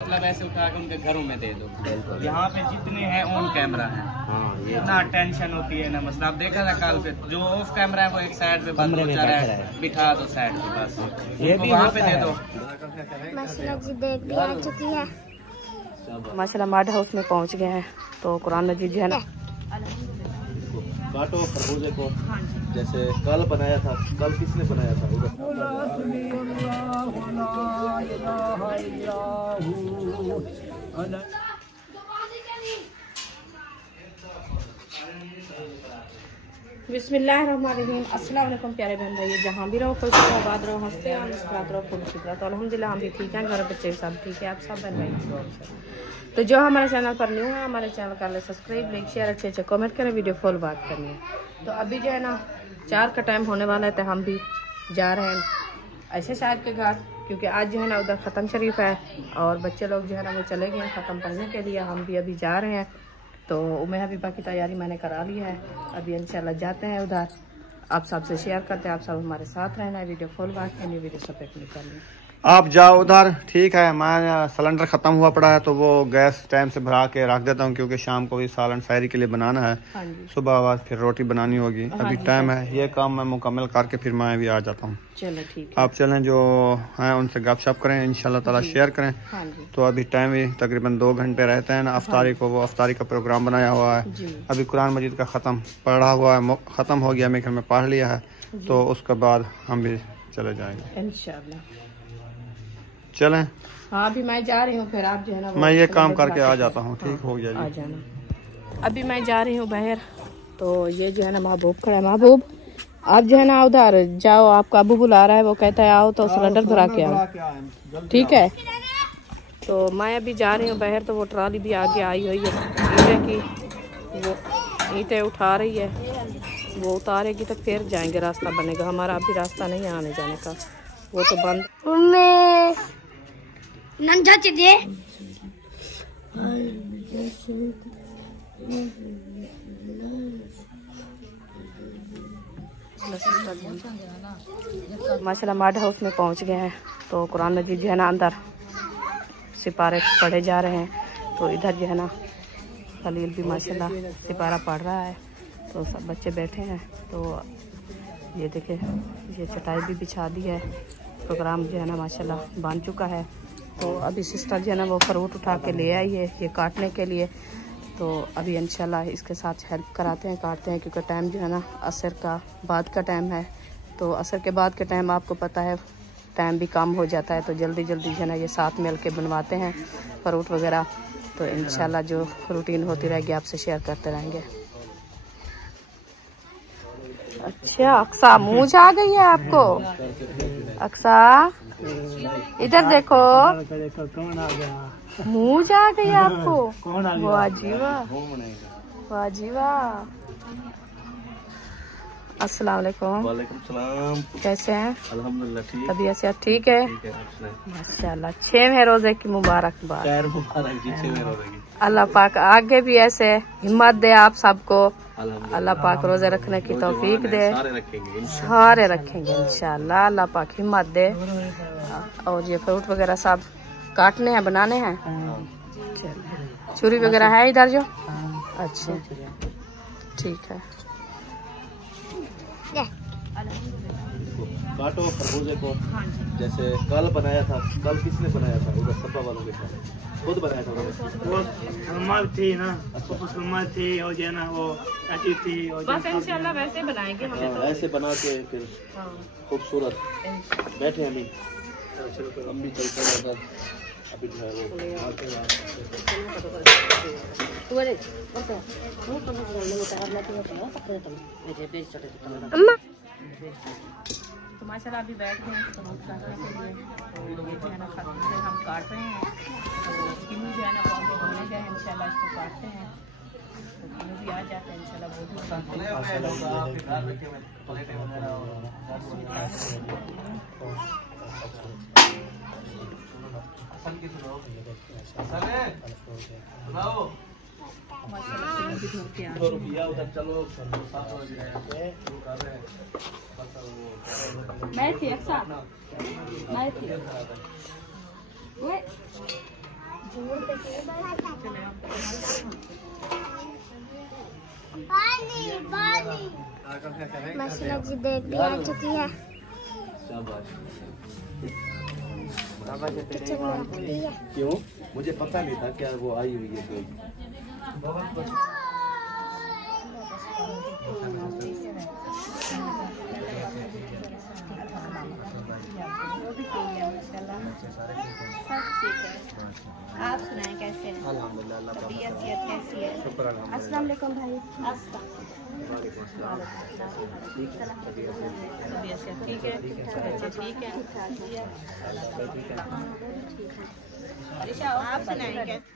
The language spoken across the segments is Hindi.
मतलब ऐसे उठा के उनके घरों में दे दो। यहाँ पे जितने हैं ऑन कैमरा है, इतना टेंशन होती है ना। मतलब आप देखा था कल पे, जो ऑफ कैमरा है वो एक साइड पे बंद हो जा रहा है, बिठा दो साइड पे, बस ये भी वहाँ पे दे दो। माशाल्लाह जी देख भी आ चुकी है। माशाल्लाह मार्ड हाउस में पहुँच गए हैं। तो कुरान मजीद जो है ना, काटो खरबूजे को, जैसे कल बनाया था। कल किसने बनाया था? बिस्मिल्लाहिर्रहमानिर्रहीम। अस्सलाम वालेकुम प्यारे बहन भाई, जहाँ भी रहो खुश रहो, आबाद रहो, हंसते रहो, मुस्कुराते रहो, खूबसूरत रहो। तो अल्हम्दुलिल्लाह हम भी ठीक हैं, घर बच्चे सब ठीक है, आप सब बहन भाई। तो जो हमारे चैनल पर न्यू है, हमारे चैनल कर ले सब्सक्राइब, लाइक शेयर, अच्छे अच्छे कमेंट करें, वीडियो फुल बात करनी है। तो अभी जो है ना 4 का टाइम होने वाला है, तो हम भी जा रहे हैं ऐसे शायद के घर, क्योंकि आज जो है ना उधर ख़त्म शरीफ है और बच्चे लोग जो है ना वो चले गए हैं ख़त्म पढ़ने के लिए। हम भी अभी जा रहे हैं। तो उम्र हबीबा की तैयारी मैंने करा ली है, अभी इंशाल्लाह जाते हैं उधर। आप सबसे शेयर करते हैं, आप सब हमारे साथ रहना है, वीडियो फुल बात करनी, वीडियो सब क्लिक करनी। आप जाओ उधर, ठीक है। मैं सिलेंडर ख़त्म हुआ पड़ा है तो वो गैस टाइम से भरा के रख देता हूँ, क्योंकि शाम को भी सालन शायरी के लिए बनाना है। हाँ, सुबह बाद फिर रोटी बनानी होगी। अभी टाइम है, ये काम मैं मुकम्मल करके फिर मैं भी आ जाता हूँ। चलो ठीक है। आप चलें, जो हैं उनसे गपशप करें, इंशाल्लाह ताला शेयर करें। हाँ जी। तो अभी टाइम भी तकरीबन 2 घंटे रहते हैं ना। अफ्तारी को वो अफ्तारी का प्रोग्राम बनाया हुआ है। अभी कुरान मजीद का ख़त्म पढ़ा हुआ है, ख़त्म हो गया, मेरे घर में पढ़ लिया है। तो उसके बाद हम भी चले जाएंगे इंशाल्लाह। चलें। हाँ अभी मैं जा रही हूँ, फिर आप जो है ना मैं ये काम करके आ जाता हूँ। ठीक हो गया जी, आ जाना। अभी मैं जा रही हूँ बाहर। तो ये जो है ना महबूब खड़ा है। महबूब आप जो है ना उधर जाओ, आपका अबू बुला रहा है, वो कहता है आओ तो सिलेंडर भरा के आओ, ठीक है। तो मैं अभी जा रही हूँ बाहर। तो वो ट्राली भी आगे आई हुई है ईंटें की, वो ईंटें उठा रही है, वो उतारेगी तो फिर जाएंगे, रास्ता बनेगा। हमारा अभी रास्ता नहीं है आने जाने का, वो तो बंद। नंजा दे माशाल्लाह मार्ड हाउस में पहुंच गए हैं। तो कुरान मजीद जो है ना अंदर सिपारे पढ़े जा रहे हैं। तो इधर जो है ना खलील भी माशाल्लाह सिपारा पढ़ रहा है। तो सब बच्चे बैठे हैं। तो ये देखे, ये चटाई भी बिछा दी है। प्रोग्राम जो है ना माशाल्लाह बन चुका है। तो अभी सिस्टर जो है ना वो फ्रूट उठा के ले आई है ये काटने के लिए। तो अभी इंशाल्लाह इसके साथ हेल्प कराते हैं, काटते हैं, क्योंकि टाइम जो है ना असर का बाद का टाइम है। तो असर के बाद के टाइम आपको पता है टाइम भी कम हो जाता है। तो जल्दी जल्दी जो है ना ये साथ मिल के बनवाते हैं फ्रूट वगैरह। तो इंशाल्लाह जो रूटीन होती रहेगी आपसे शेयर करते रहेंगे। अच्छा अक्सा मूंछ आ गई है आपको? अक्सा इधर देखो, कौन आ गया? मूंछ आ गई आपको? कौन आ गया? वाह जी वाह, वाह जी वाह। अस्सलाम वालेकुम। वालेकुम सलाम। कैसे हैं? अल्हम्दुलिल्लाह ठीक। तबीयत से ठीक है? माशाल्लाह। 6वें रोजे की मुबारकबाद। खैर मुबारक जी, 6वें रोजे की। अल्लाह पाक आगे भी ऐसे हिम्मत दे आप सबको। अल्लाह पाक रोजे रखने की तौफीक दे, सारे रखेंगे इंशाल्लाह। अल्लाह पाक हिम्मत दे। और ये फ्रूट वगैरह सब काटने हैं, बनाने हैं। चलिए, छुरी वगैरह है इधर जो? अच्छा ठीक है। काटो खरबूजे को, जैसे कल बनाया था। कल किसने बनाया था? उधर सब्बा वालों के साथ खुद बनाया था उन्होंने। वो मल थी ना, मल थी और जो है ना वो अच्छी थी। बस इंशाल्लाह वैसे बनाएंगे हमें तो। ऐसे बना के फिर खूबसूरत बैठे अभी। हम भी चलते हैं उधर। अभी जो है वो तो माशाल्लाह अभी बैठ गए हैं फ्रूट काटने के लिए। तो ये जो है ना खरबूजे हम काट रहे हैं। तो किन्नू जो है ना वो हम होने गए हैं, इंशाल्लाह इसको काटते हैं। तो किन्नू भी आ जाते हैं इंशाल्लाह, वो भी काटते हैं। मैं थी अक्सा, मैं थी। माशाल्लाह जी देख भी आ चुकी है। किचन में रखती है। क्यों? मुझे पता नहीं था क्या वो आई हुई है कोई। आप सुनाएं कैसे हैं? अल्हम्दुलिल्लाह, तबीयत सेहत कैसी है? शुक्र अल्हम्दुलिल्लाह। अस्सलाम वालेकुम भाई। तबीयत सेहत ठीक है? बच्चे ठीक है? आप सुनाएं कैसे?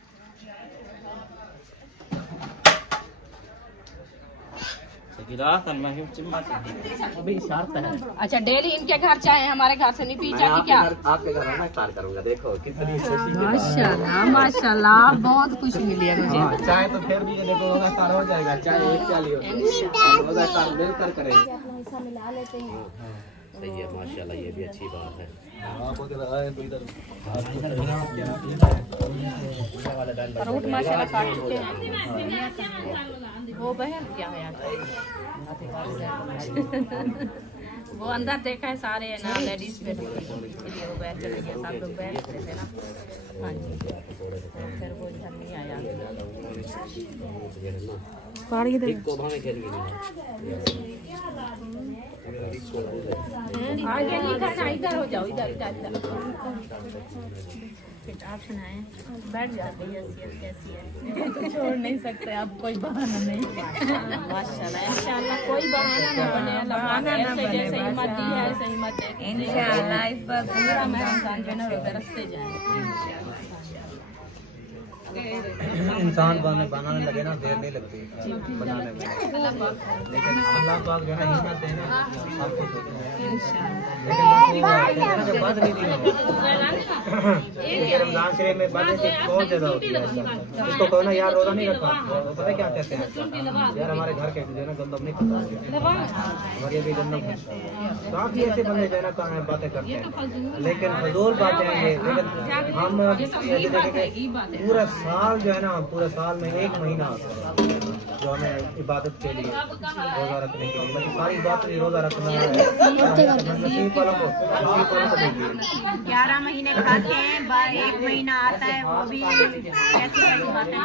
अभी शर्त है। अच्छा, डेली इनके घर चाहे हमारे घर से नहीं पी जाती क्या? आपके घर आना स्टार्ट करूंगा, देखो कितनी खुशी। माशाल्लाह माशाल्लाह, बहुत खुशी मिली है मुझे। चाय तो फिर भी देखो रोजा स्टार्ट हो जाएगा, चाय एक क्या लियो रोजा स्टार्ट मिलकर करेंगे। हिस्सा मिला लेते हैं। सही है माशाल्लाह, ये भी अच्छी बात है। आप अगर आए तो इधर फ्रूट माशाल्लाह काट चुके हैं। वो बहन क्या है यार? वो अंदर देखा है सारे है ना लेडीज बैठ वो बैठ कर सब लोग बैठ रहे थे ना। हाँ जी, फिर वो इधर नहीं आया। आगे नहीं करना, इधर हो जाओ, इधर इधर इधर। आप सुनाएं, बैठ जाते हैं कैसी है? तो छोड़ नहीं सकते, अब कोई बहाना नहीं। माशाल्लाह इंशाल्लाह कोई बहाना न बने, बहाना ऐसे जैसे हिम्मत दी है ऐसे हिम्मत दे इंशाल्लाह। इस पर पूरा मैं रमजान जो है बरसते जाए। इंसान बनाने लगे ना देर नहीं लगती बनाने में, लेकिन अल्लाह पाक जो है ना हिम्मत देना सबको लेकिन बात नहीं दी। रमजान शरीफ में बातें बहुत ज्यादा होती है। इसको कहो ना यार रोजा नहीं रखा, वो पता क्या कहते हैं यार हमारे घर के जो है ना गंदम नहीं खाता और ये भी गंदम काफी ऐसे बंदे जो है ना कहाँ बातें करते हैं, लेकिन फजूल बातें हैं ये। लेकिन हम पूरा साल जो है ना, पूरे साल में एक महीना जो हमें इबादत के लिए रोजा रखने के लिए, मतलब सारी बात रोजा रखना है। 11 महीने खाते हैं, 1 महीना आता है वो भी ऐसी बातें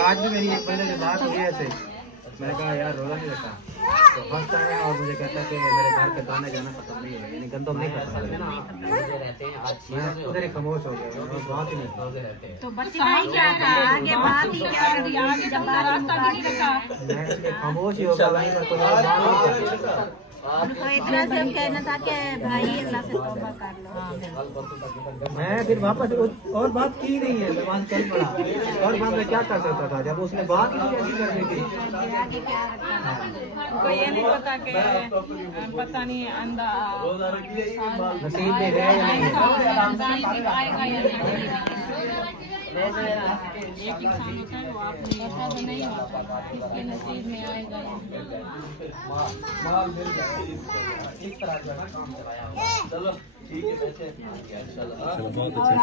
आज भी मेरी एक महीने की बात हुई ऐसे, मैंने कहा यार रोजा नहीं रखा तो हंसता है और मुझे कहता है कि मेरे घर के दाने जाना खत्म नहीं है, यानी गंदम नहीं खाता। मैं उधर ही खामोश हो गया, बात ही नहीं तो बच्चा ही क्या था आगे बात ही क्या है, आगे जब रास्ता भी नहीं रखा मैं इसलिए खामोश ही हो गया। वहीं मैं कोई बात नहीं करता। उनको इतना से कहना था कि भाई अल्लाह से तौबा कर लो। मैं फिर वापस और बात की नहीं है, मैं वहाँ चल पड़ा और बात मैं क्या कर सकता था जब उसने बात ही नहीं ऐसी करनी थी। उनको ये नहीं पता कि पता नहीं अंधा नसीब में है या नहीं। आएगा या नहीं। एक इंसान होता है वो आप पता तो नहीं होता, इसके नसीब में आएगा। चलो ठीक है, बहुत अच्छा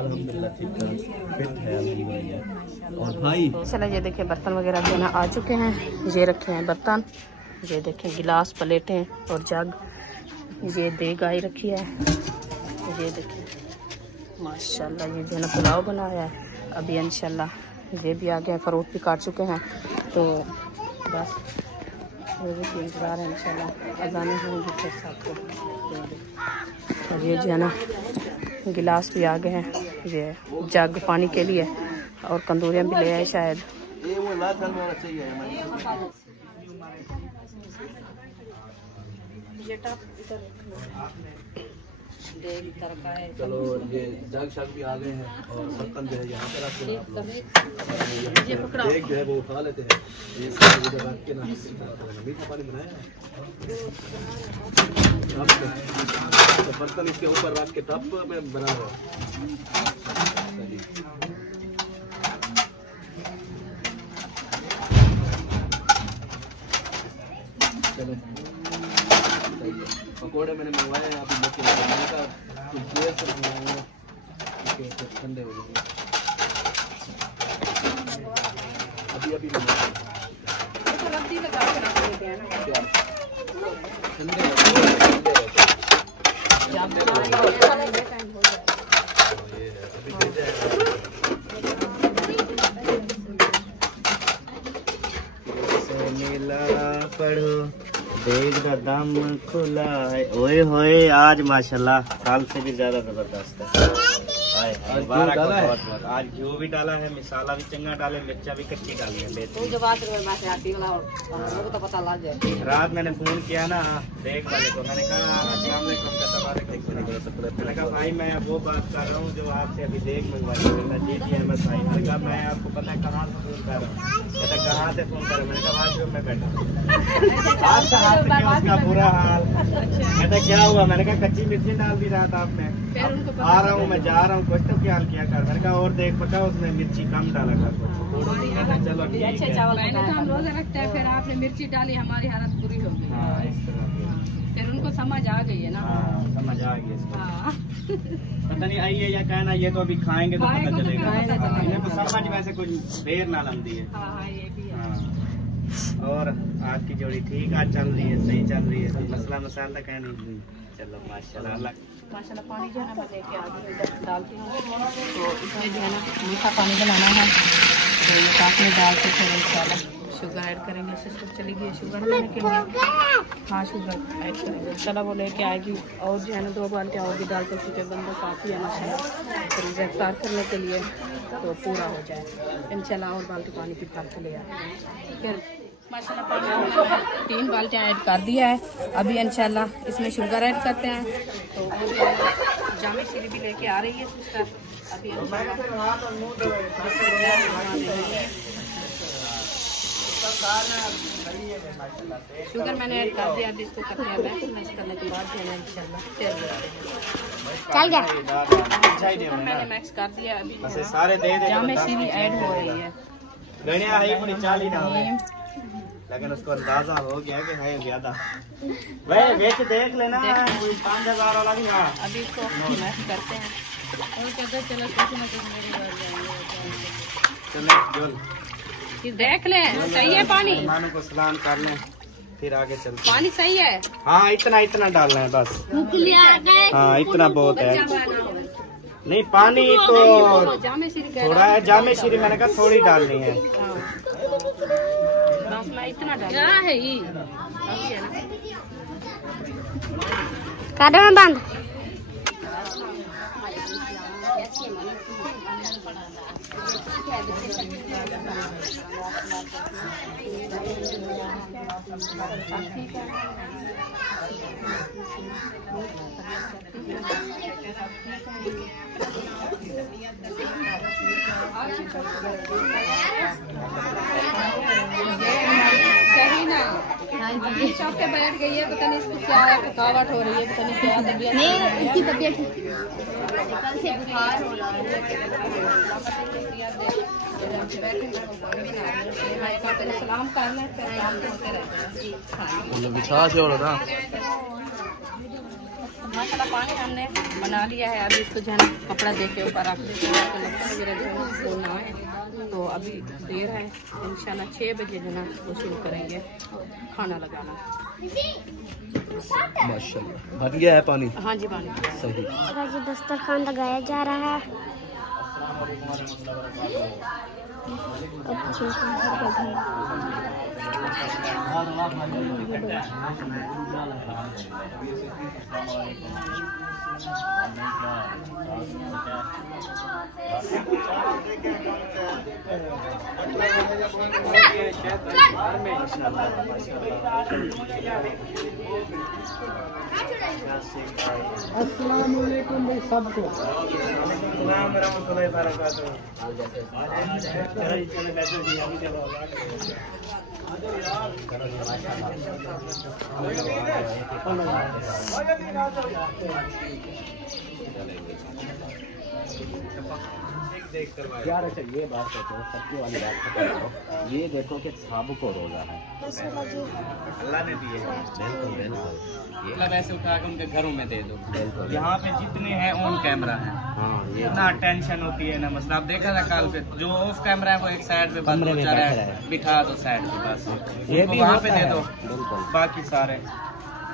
अल्हम्दुलिल्लाह ठीक ठाक फिट है अल्हम्दुलिल्लाह। और भाई चलो ये देखिए बर्तन वगैरह जो है ना आ चुके हैं, ये रखे हैं बर्तन, ये देखें गिलास प्लेटें और जग, ये देग आई रखी है, ये देखिए माशाल्लाह ये जो है ना पुलाव बनाया है। अभी इंशाल्लाह ये भी आ गए, फ्रूट भी काट चुके हैं तो बस ये भी इंतज़ार है इंशाल्लाह अज़ानें होंगी फिर सबको। और ये जो है ना गिलास भी आ गए हैं, ये जग पानी के लिए, और कंदूरियाँ भी ले आए शायद। चलो ये जग शग भी आ गए हैं और बर्तन जो है यहाँ पे रख के एक जो है वो उठा लेते हैं, ये रख के ना मीठा पानी बनाया तो बर्तन इसके ऊपर रख के तब मैं बना रहा हूँ। चलो पकोड़े मैंने मंगवाए हैं, अभी मैंने कहा कुछ देर से मंगवाए हैं ठंडे हो जाएंगे। अभी रद्दी लगा के रख देते हैं ना। मिला पढ़ो देख का दम खुला है। ओए होए आज माशाल्लाह काल से भी ज्यादा जबरदस्त है। आज घी भी डाला है, मिसाला भी चंगा डाले, मिर्चा भी कच्ची डाली है। तो पता लग जाए। रात मैंने फोन किया ना देख वाले को, मैंने कहा मैंने कहा भाई मैं वो बात कर रहा हूँ जो आपसे अभी देख मंगवाई। जी जी अहमद भाई। मैंने कहा मैं आपको पता है कहाँ से फोन कर रहा हूँ। कहता कहाँ से फोन कर रहा हूँ। मैंने कहा वाशरूम में बैठा उसका बुरा हाल। कहता क्या हुआ। मैंने कहा कच्ची मिर्ची डाल दी रात आपने। आ रहा हूँ मैं जा रहा हूँ कुछ तो क्या हाल किया कर। मैंने कहा और देख पका उसने मिर्ची कम डाला कर। चलो अच्छे चावल हम रोजा रखते हैं, फिर आपने मिर्ची डाली हमारी हालत बुरी हो गई। फिर उनको समझ आ गई है ना। समझ आ गई। पता नहीं आई है या कहना ये तो अभी खाएंगे तो पता चलेगा। तो समझ वैसे कुछ देर ना लंबी है। और आपकी जोड़ी ठीक आज चल रही है, सही चल रही है, मसला मसाला कह नहीं। चलो माशाल्लाह माशाल्लाह। पानी जो है ना मैं लेके आ गई, इधर डालती हूँ। तो इसमें जो है ना मीठा पानी बनाना है, तो ये साथ में डाल के फिर इंशाल्लाह शुगर ऐड करेंगे। सिस्टर चली गई शुगर लेने के लिए। हाँ शुगर ऐड करेंगे। चला वो लेके आएगी और जो है ना 2 बाल्टी होगी डाल कर क्योंकि बंदा काफ़ी है ना फिर इफ्तार करने के लिए तो पूरा हो जाए इंशाल्लाह। और बाल्टी पानी की भर के ले आए फिर माशाल्लाह। पानी 3 बाल्टियाँ ऐड कर दिया है। अभी इंशाल्लाह इसमें शुगर ऐड करते हैं। तो जामे शीरी भी लेके आ रही है सिस्टर अभी। शुगर मैंने ऐड कर दिया। अभी इसको करते हैं मैक्स करने के बाद जो है इंशाल्लाह चल गया। मैंने मैक्स कर दिया। अभी सारे दे दे जामे शीरी ऐड हो रही है। गणिया है पूरी 40 ना हो, लेकिन उसको अंदाजा हो गया कि है ज्यादा। भाई बेच देख लेना 5000 वाला भी। हाँ अभी इसको मैक्स करते हैं और कहते चलो कुछ ना कुछ मेरी बात जाएंगे। चलो जोल देख लें सही है पानी। मेहमानों को सलाम कर लें फिर आगे चलते। पानी सही है। हाँ इतना डालना है बस। हाँ इतना बहुत है। नहीं पानी तो थोड़ा है। जामे शीरी मैंने कहा थोड़ी डालनी है। इतना क्या है ये कादो में बंद। सही ना। शॉप पे बैठ गई है, पता नहीं इसको क्या है, थकावट हो रही है, पता नहीं क्या तबीयत नहीं इसकी तबीयत कल से बुखार हो रहा है। सलाम करना माशाल्लाह। पानी हमने बना लिया है। अभी इसको जो है कपड़ा दे के ऊपर रख देते हैं वगैरह जो है धोना है। तो अभी देर है इंशाल्लाह 6 बजे जो है वो शुरू करेंगे खाना लगाना। माशाल्लाह बन गया है पानी। हाँ जी पानी सही। दस्तरखान लगाया जा रहा है। अस्सलाम वालेकुम भाई सबको। देख कर यार अच्छा ये बात सोचो, सबकी वाली बात खत्म करो। ये देखो कि सबको रोजा है, अल्लाह ने दिए। बिल्कुल बिल्कुल, मतलब ऐसे उठा के उनके घरों में दे दो। बिल्कुल। यहाँ पे जितने हैं ऑन कैमरा है, ये ना टेंशन होती है ना मसला। आप देखा था काल पे, जो ऑफ कैमरा है वो एक साइड पे बंद हो जा रहा है, बिठा दो साइड पे बस। ये भी वहाँ पे दे दो, बाकी सारे।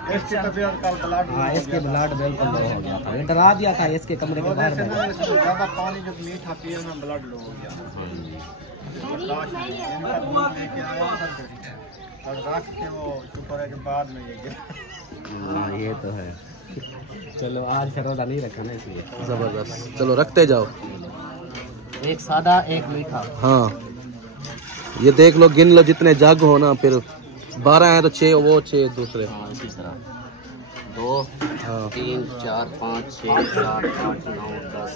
इसकी तबीयत कल ब्लड, हाँ इसके ब्लड बिल्कुल लो हो गया था, ये डरा दिया था इसके कमरे के बाहर। ज्यादा पानी जब मीठा पिए ना ब्लड लो हो गया। लेके आया और रख के वो शुक्र है के बाद में ये गया। हाँ ये तो है। चलो आज का रोजा नहीं रखा ना इसलिए। जबरदस्त, चलो रखते जाओ। एक सादा एक मीठा। हाँ ये देख लो, गिन लो जितने जग हो ना, फिर 12 हैं तो 6 वो 6 दूसरे। हाँ इसी तरह 2 3 4 5 6 7 8 9 10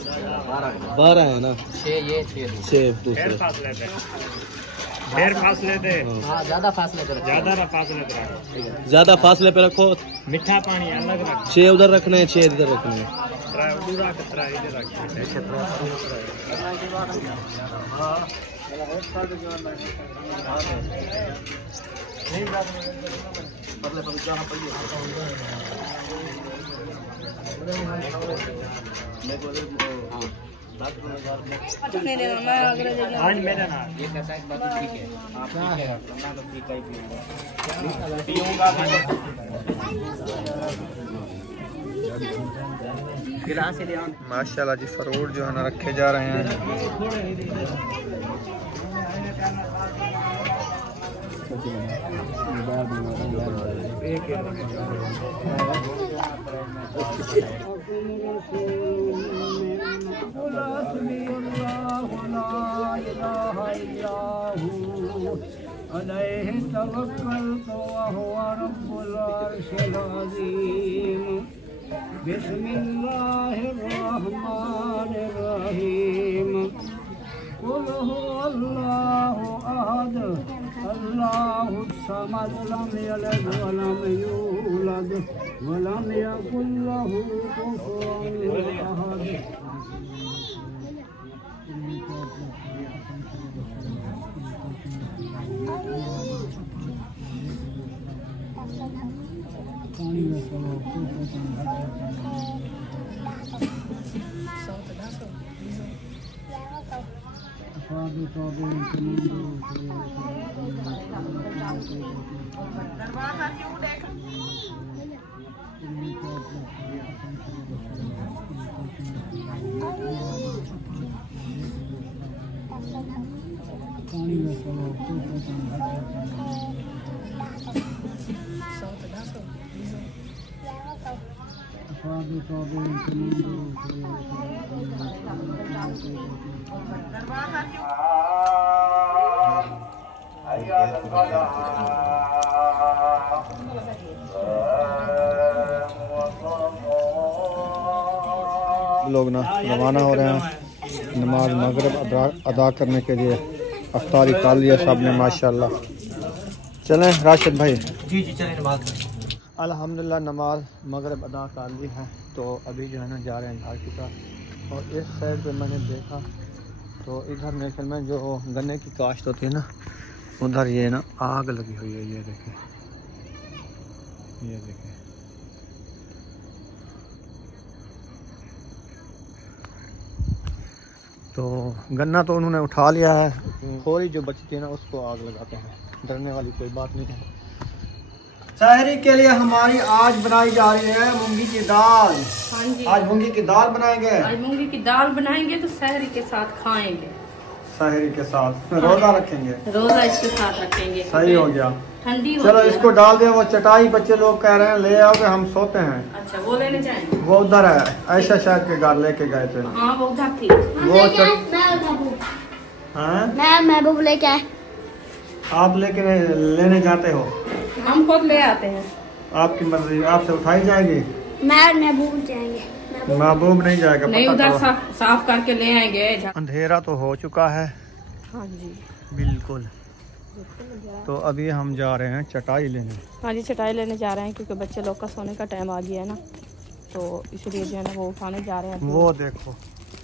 11 12 है ना, 6 ये 6 दूसरे। ढेर फासले दे, हाँ ज्यादा फासले करो, ज्यादा ना फासले दे। ज्यादा फासले पे रखो। मीठा पानी अलग रख, 6 उधर रखने हैं, 6 इधर रखने हैं। पूरा कतरा इधर रख। आज मेरा ना ये कैसा एक बात ठीक है, आप ठीक है ना तो ठीक ही पीऊंगा गिलास ले आओ। माशाल्लाह जी, फ्रूट जो है ना रखे जा रहे हैं। अलैहि तवक्कलतु व हुवा रब्बुल अर्शिल अज़ीम। बिस्मिल्लाहिर रहमानिर रहीम। कुल हुवल्लाहु अहद अल्लाहुस समद लम यलिद व लम यूलद व लम यकुल लहू कुफुवन अहद। लोग ना रवाना हो रहे हैं नमाज मगरिब अदा करने के लिए। अफ्तारी कर लिया सब ने माशाल्लाह। चलें राशिद भाई। जी जी चलें नमाज। अल्हम्दुलिल्लाह नमाज मगरिब अदा कर ली है, तो अभी जो है ना जा रहे हैं घर की तरफ। और इस साइड पे मैंने देखा तो इधर मेरे ख्याल में जो गन्ने की काश्त होती है ना, उधर ये ना आग लगी हुई है। ये देखें, ये देखें। तो गन्ना तो उन्होंने उठा लिया है, थोड़ी जो बचती है ना उसको आग लगाते हैं। डरने वाली कोई बात नहीं है। सहरी के लिए हमारी आज बनाई जा रही है मूंगी की दाल। हाँ जी, आज मूंगी की दाल बनाएंगे। आज मूंगी की दाल बनाएंगे तो सहरी के साथ खाएंगे। सहरी के साथ रोजा रखेंगे, रोजा इसके साथ रखेंगे। सही हो गया। ठंडी चलो इसको डाल दे। वो चटाई बच्चे लोग कह रहे हैं ले आओ, हम सोते हैं। अच्छा वो लेने जाएंगे? वो उधर है, ऐशा शायद के घर लेके गए थे। हाँ वो उधर थी। वो महबूब लेके आए। आप लेके लेने जाते हो? हम खुद ले आते हैं। आपकी मर्जी, आपसे उठाई जाएगी? महबूब जाएंगे। महबूब नहीं जाएगा, नहीं पता उधर करो। साफ करके ले आएंगे। अंधेरा तो हो चुका है। हाँ जी बिल्कुल। तो अभी हम जा रहे हैं चटाई लेने। हाँ जी चटाई लेने जा रहे हैं क्योंकि बच्चे लोग का सोने का टाइम आ गया है ना, तो इसलिए जो है ना वो उठाने जा रहे हैं। वो देखो,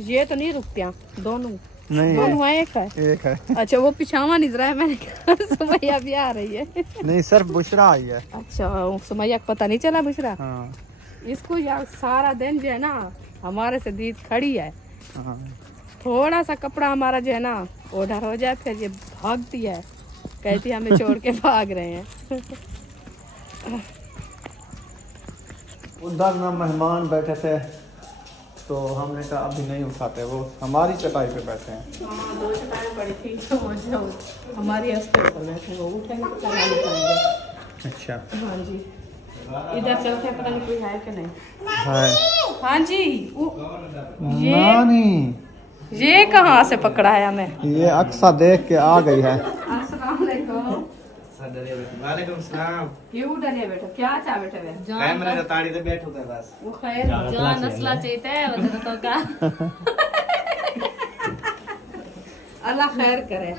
ये तो नहीं रुकते हैं दोनों। नहीं दोनों एक है। एक है। अच्छा वो पिछावा नहीं रहा है, मैंने कहा सुमैया भी आ रही है। नहीं सिर्फ बुशरा आई है। अच्छा सुमैया को पता नहीं चला बुशरा। हाँ। इसको यार सारा दिन जो है ना हमारे से दीद खड़ी है। हाँ। थोड़ा सा कपड़ा हमारा जो है ना ओढ़ा हो जाए फिर ये भागती है, कहती है हमें छोड़ के भाग रहे हैं। उधर ना मेहमान बैठे थे तो हमने कहा अभी नहीं उठाते, वो हमारी चटाई पे बैठे हैं। हाँ 2 चटाई पड़ी थी तो वो हमारी अस्तर पर बैठे, वो उठेंगे तो चला नहीं पाएंगे। अच्छा। हाँ जी इधर चलते पता नहीं कोई है कि नहीं। है। हाँ जी नानी ये कहाँ से पकड़ा है हमें? ये अक्सा देख के आ गई है। अस्सलाम वालेकुम। वालेकुम सलाम। क्यों डरे बेटा, क्या चाह बेटे वे? कैमरा का ताड़ी तो बैठो थे बस। वो खैर जो नस्ला चाहते हैं वो तो का अल्लाह खैर करे,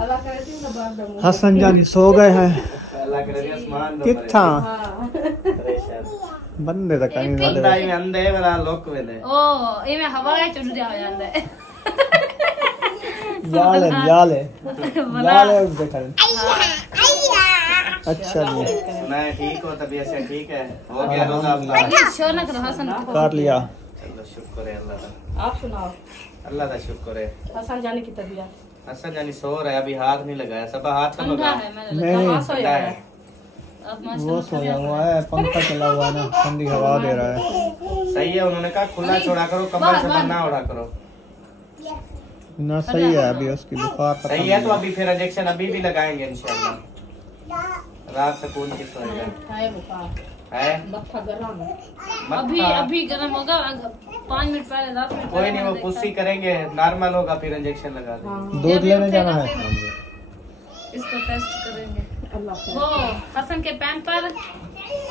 अल्लाह करे थी ना बात दम। हसन जानी सो गए हैं। अल्लाह करे आसमान कित्था हां बंदे तक नहीं वाले बंदा ही अंधे वाला लोक वेले। ओ ये में हवा है चुन जा ਜਾਂਦਾ है। जाले जाले जाले देखा। अच्छा जी सुना है ठीक हो, तबीयत से ठीक है? हो गया रोजा आपका? शो ना करो हसन काट लिया। चलो शुक्र है अल्लाह का। आप सुनाओ। अल्लाह का शुक्र है। हसन जाने की तबीयत हसन जानी सो रहा है, अभी हाथ नहीं लगाया। सब हाथ तो लगा नहीं सोया है। वो सोया हुआ है, पंखा चला हुआ है ना, ठंडी हवा दे रहा है। सही है, उन्होंने कहा खुला छोड़ा करो, कमर से ना उड़ा करो। ना सही है, अभी उसकी बुखार सही है तो अभी फिर इंजेक्शन अभी भी लगाएंगे इंशाल्लाह। रात सुकून की सोएगा। है बुखार है मक्खा गरम है। अभी गर्म होगा 5 मिनट पहले 10 मिनट कोई नहीं, वो पुष्टि करेंगे, नॉर्मल होगा फिर इंजेक्शन लगा देंगे। दूध लेने जाना है। इसको टेस्ट करेंगे। वो हसन के पैम्पर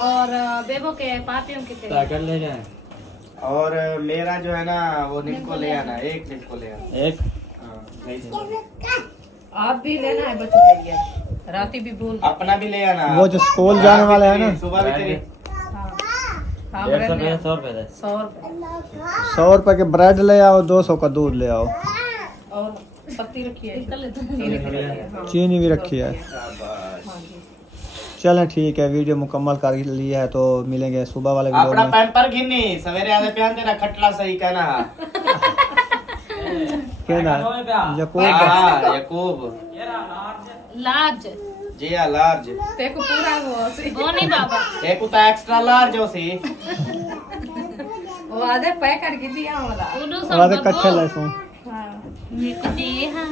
और बेबो के पातियों के पैकेट ले जाए। और मेरा जो है ना वो निम्को ले आना, एक निम्को ले आना। एक आप भी लेना है बच्चों के लिए, राती भी बोल अपना भी ले आना। वो जो स्कूल जाने वाले हैं ना, सुबह भी तेरी 100 रुपए के ब्रेड ले आओ, 200 का दूध ले आओ, और पत्ती रखी है, चीनी भी रखी है। चलें ठीक है, वीडियो मुकम्मल कर ली है तो मिलेंगे सुबह वाले वीडियो अपना में। पैम्पर गिनी सवेरे आधे प्यान तेरा खटला सही कहना। क्या ना यकूब यकूब लार्ज जी हाँ लार्ज देखो पूरा वो नहीं बाबा एक उता एक्स्ट्रा लार्ज हो सी वो आधे पैकेट की दिया वाला वाले कच्चे ले सो। हां मेरे को दे हां